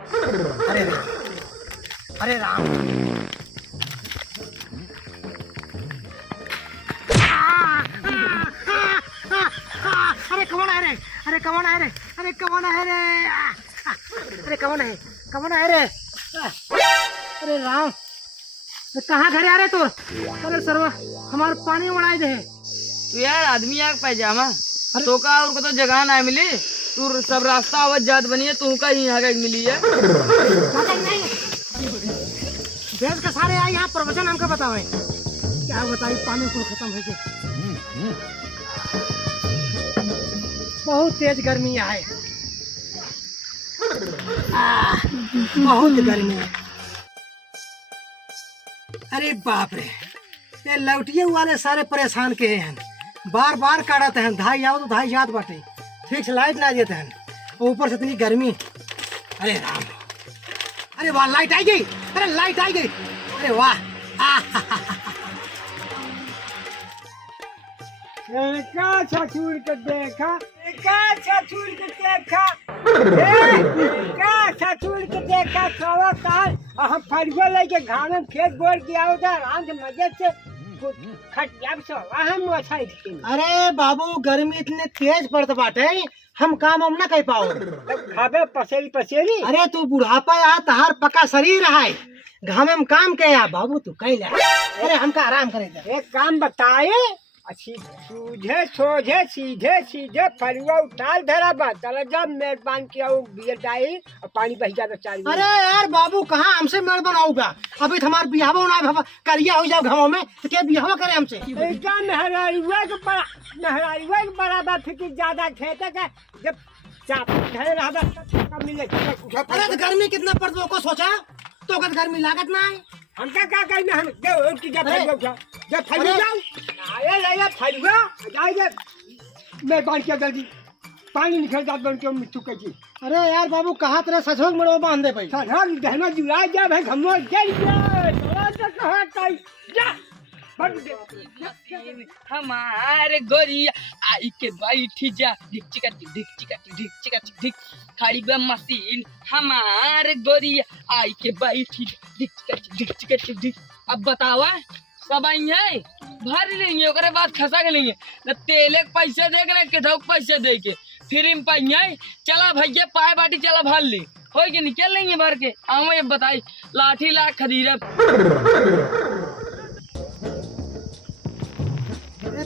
अरे राम, अरे राम, अरे कौन है रे? अरे कौन है रे? अरे कौन है रे? अरे कौन है? कौन है रे? अरे राम, कहाँ घर आ रहे तो? अरे सरवा हमारे पानी उड़ाए दे। तू यार आदमी आग पैजामा तो का और को तो जगह ना मिली। तू सब रास्ता आवत जात बनी है, तू का ही यहाँ का मिली है। नहीं देश के सारे आए यहाँ प्रवचन हमको बतावे। क्या बताई पानी को खत्म है के। बहुत तेज गर्मी है, बहुत गर्मी है। अरे बाप रे, ये लौटिए वाले सारे परेशान के हैं। बार बार काटते हैं, धाई आओ तो धाई जात बाटे, ठीक से लाइट ना देते हैं, ऊपर से इतनी गर्मी। अरे राम, अरे वाह लाइट आई गई, अरे लाइट आई गई, अरे वाह। छूर के देखा, छूर के देखा, छूर के देखा, सवा काल हम फरिया लेके घाम में खेत बोर किया होता आराम से मजे से। अरे बाबू गर्मी इतने तेज पड़ता बाटे, हम काम हम ना कर पाओ। खाबे पसेली पसेली। अरे तू बुढ़ापा या तहार पका शरीर है, घाम में काम के या बाबू तू कह ले। अरे हमका आराम करेगा। एक काम बताए, अच्छी सूझे सोझे सीधे सीधे फरुआ उठाल धरा बा चला जब मेहरबान किया बियर डाई और पानी बह जाता चारी। अरे यार बाबू कहाँ हमसे मेड़ बनाऊगा? अभी तो हमारे बिहावा ना करिया हो जाओ घाव में तो क्या बिहावा करे हमसे? मेहरारुआ के बड़ा बात फिर ज्यादा खेते का जब मिले। अरे तो गर्मी कितना पड़ता को सोचा तो गर्मी लागत ना है। हमका क्या करना हम जब फरिया जाओ आए फरिया जाए मैं बांध के जल्दी पानी निकल जात बन के मिट्टू के जी। अरे यार बाबू कहाँ तेरा सचोक मरो बांध दे भाई सचोक दहना जुड़ा जा भाई घमो जा हमारे गोरिया आई के बैठी जा ढिक चिका ढिक खाड़ी बा मशीन। हमारे गोरिया आई के बैठी ढिक चिका। अब बतावा सब आई है भर लेंगे ओकरे बाद खसा के लेंगे न तेले के पैसे दे के केधो के पैसे दे के फिर इन पाइए चला भैया पाए बाटी चला भर ली हो के निकल लेंगे भर के। आओ ये बताई लाठी लाख खदीरा।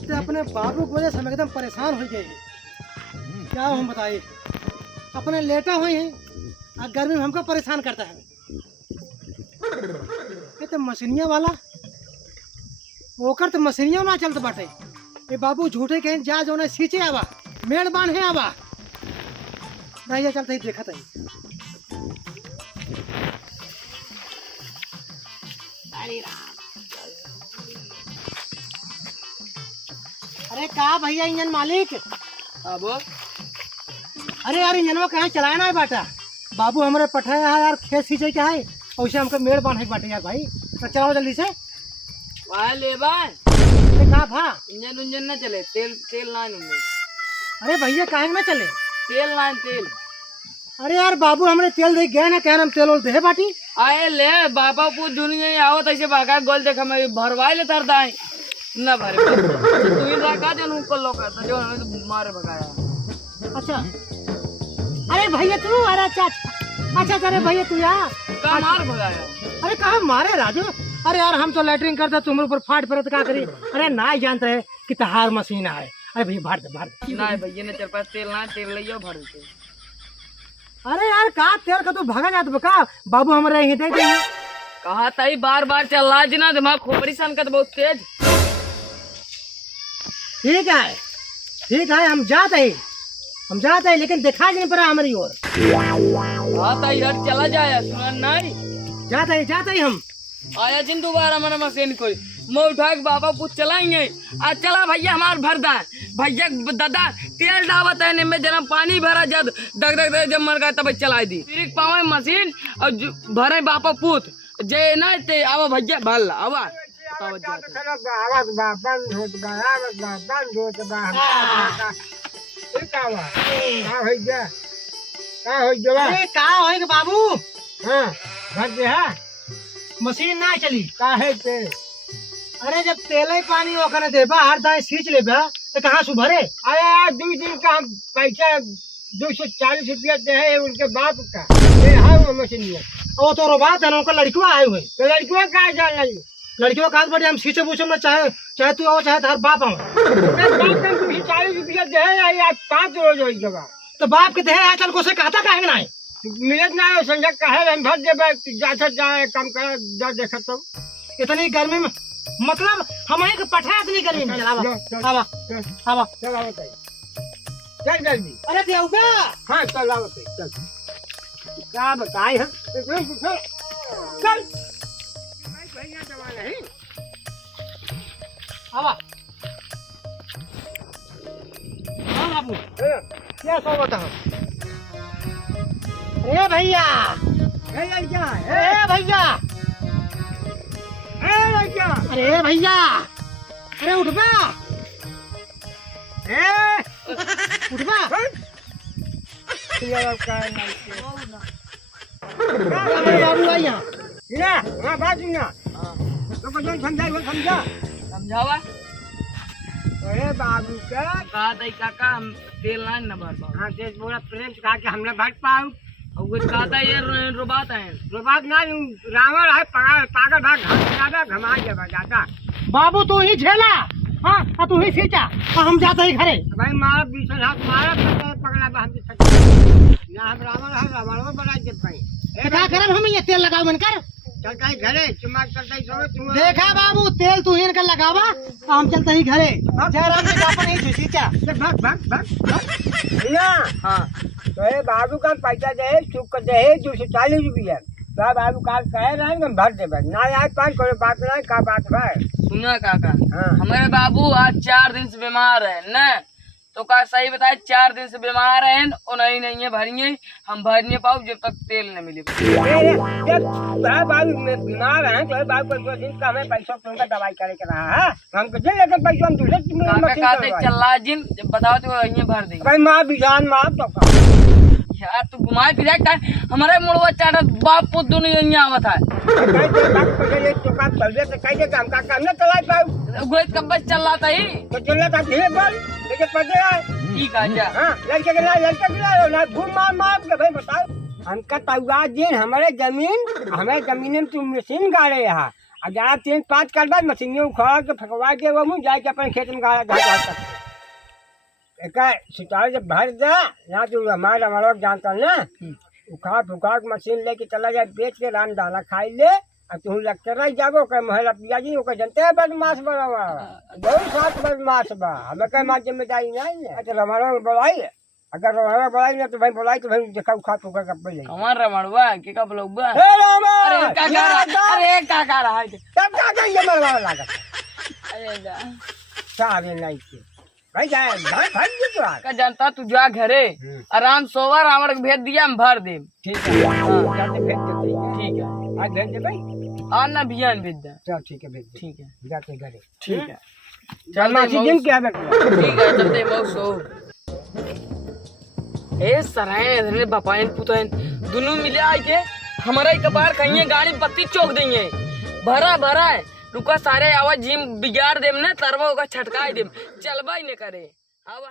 तो अपने बाबू को वजह से एकदम परेशान हो गए। क्या हम बताइए, अपने लेटा हुए हैं और गर्मी में हमको परेशान करता है। ये तो मशीनिया वाला ओकर तो मशीनिया ना चलते बाटे। ये बाबू झूठे कहीं जा जो ना सींचे आवा मेहरबान है आवा नहीं चलते ही देखा था। अरे कहा भैया इंजन मालिक? अब अरे यार इंजनवा कहाँ चलाया ना है बाटा? बाबू हमारे पठाया है यार खेत सींचे क्या है और उसे हमको मेड़ बांधे बाटे यार भाई। तो चलाओ जल्दी से। वहाँ ले बाय कहा भा इंजन उंजन ना चले तेल ना नहीं। अरे भैया काहे ना चले तेल। अरे यार बाबू हमने तेल दे गए ना कहना हम तेल दे बाटी आए ले बाबा पूछ दुनिया आओ तैसे बाका गोल देखा मैं भरवाई ले तरदा है ना भरे तू ही रखा दे उनको लोका तो जो हमें तो मारे भगाया। अच्छा अरे भैया तू अरे अच्छा अरे भैया तू यार का मार भगाया? अरे कहा मारे राजू? अरे यार हम तो लैटरिंग करते तुम्हारे ऊपर फाट पड़े तो क्या करी? अरे ना जानते है कि तहार मशीन है। अरे भैया भर दे ना भैया ने तेरे पास तेल ना तेल लियो भर दे। अरे यार का तेल का तू भगा जात बका बाबू हमारे यहीं दे दे। कहा तई बार चल रहा जी ना दिमाग खोपड़ी सनकत बहुत तेज। ठीक है हम जाते हैं लेकिन दिखा नहीं पड़ा हमारी ओर। हाँ तई हट चला जाया सुना नहीं जाते ही हम आया जिन दोबारा हमारा मशीन कोई मैं उठा के बाबा पूछ चलाएंगे। आज चला भैया हमार भरदा भैया दादा तेल डावत है निम्बे जन्म पानी भरा जब दग जब मर गया तब चलाई दी फिर पावे मशीन और भरे बापा पूत जे ना ते आवा भैया भल आवा का हो जवा अरे का होए के बाबू हां भर दे है मशीन ना चली का है ते अरे जब तेल पानी ओकरे देबा हर दाए सींच लेबा तो कहाँ से भरे। अरे यार 2 दिन का हम पैसा 240 रुपया दे है उनके बाप का ये है वो मशीन में। ओ तो बात है ना उनका लड़कियों आए हुए तो लड़कियों का जान नहीं लड़कियों का हाथ बढ़िया हम सींचे पूछे में चाहे तू आओ चाहे तार बाप आओ बाप का 240 रुपया दे है या 5 रोज हो जवा तो बाप के दे आजकल को से कहता काहे ना है मिलत ना है संजय कहे हम भर देबे जाता जाए काम कर जा देखत तो इतनी गर्मी में मतलब हमारे के पठा इतनी गर्मी में चलावा आवा आवा चल आओ चल जल्दी अरे देउगा हाँ चल आओ चल क्या बताए हम चल आवा हाँ बाबू क्या सो बताओ ए भैया क्या ए भैया क्या अरे भैया अरे उठ बा उठ बा बाबू आई यहाँ बात ना तो कुछ समझा समझावा अरे बाबू का कहा था काका हम तेल ना न भर पाओ हाँ से बोला प्रेम से कहा कि हमने भर पाऊ और वो कहा था ये रोबात है तो बात ना रावण है पागल भाग ज्यादा घमा जब ज्यादा बाबू तू ही झेला हाँ तू ही सींचा हम जाते ही घरे भाई मारा 20 हाथ मारा पकड़ा हम ना हम रावण है रावण बना के भाई क्या करब हम ये तेल लगाओ मन कर चल कहीं घरे चुमा करता ही तुम देखा बाबू तेल तू ही कर लगावा हम चलते ही घरे जयराम जी का नहीं सींचा भग हाँ तो ये बाबू का पैसा दे चुप कर दे 240 रुपया तो बाबू का कह रहे हैं हम भर दे ना यार 5 कोई बात नहीं का बात भाई सुना काका हाँ। हमारे बाबू आज 4 दिन से बीमार है न तो का सही बताए 4 दिन से बीमार है और नहीं है भरिए हम भर नहीं पाओ जब तक तेल न मिले बाबू बीमार है तो बाबू को दिन का हमें पैसा तुमका दवाई करे के रहा है हमको दे लेकर पैसा हम दूसरे काका कहते चल जिन जब बताओ तो यहीं भर देंगे भाई माँ बिजान माँ तो यार तू घुमाए फिराए का हमारे मुड़वा चाटा बाप पुत दोनों यहीं आवत है गोइत कब बस चल रहा था ही तो चल रहा था धीरे बोल लेके पड़े ठीक है जा हाँ लड़के के ना घूम मार के भाई बताओ हमका तउआ दिन हमारे जमीन में तुम मशीन गाड़े यहाँ अगर 3-5 कर बाद मशीन उखाड़ के फकवा के वो मुँह जाके अपने खेत में गाड़ा सितारे जब भर जा यहाँ तो हमारा जानता ना उखाड़ मशीन लेके चला जाए बेच के रान डाला खाई ले और तुम लगते रह जागो कह महिला पियाजी ओकर जनते है बदमाश बड़ा बहुत साथ बदमाश बा हमें कहीं माँ जिम्मेदारी नहीं है अच्छा रमणवा बोलाई अगर रमणवा बोलाई ना तो भाई बोलाई तो भाई देखा उखाड़ फुखा कर पहले हमार रमणवा के कब लोग बा हे रामा अरे काका रहा है तब का ये मरवा लागत अरे जा सारे नहीं के भाई जाए का जानता तू जा घरे आराम सोवा रावण के भेज दिया हम भर दे ठीक है जाते भेज देते हैं ठीक है आज भेज दे भाई और ना बियान भेज दे चल ठीक है भेज दे ठीक है जाते घरे ठीक है चल मासी दिन क्या ठीक है चलते मौसो ए सराय इधर बपाइन पुतैन दोनों मिले आए के हमारा कबाड़ कहीं गाड़ी बत्ती चौक देंगे भरा है रुका सारे आवाज जिम बिगाड़ देम ने तरवा होगा छटका देम चलबा ही न करे आवा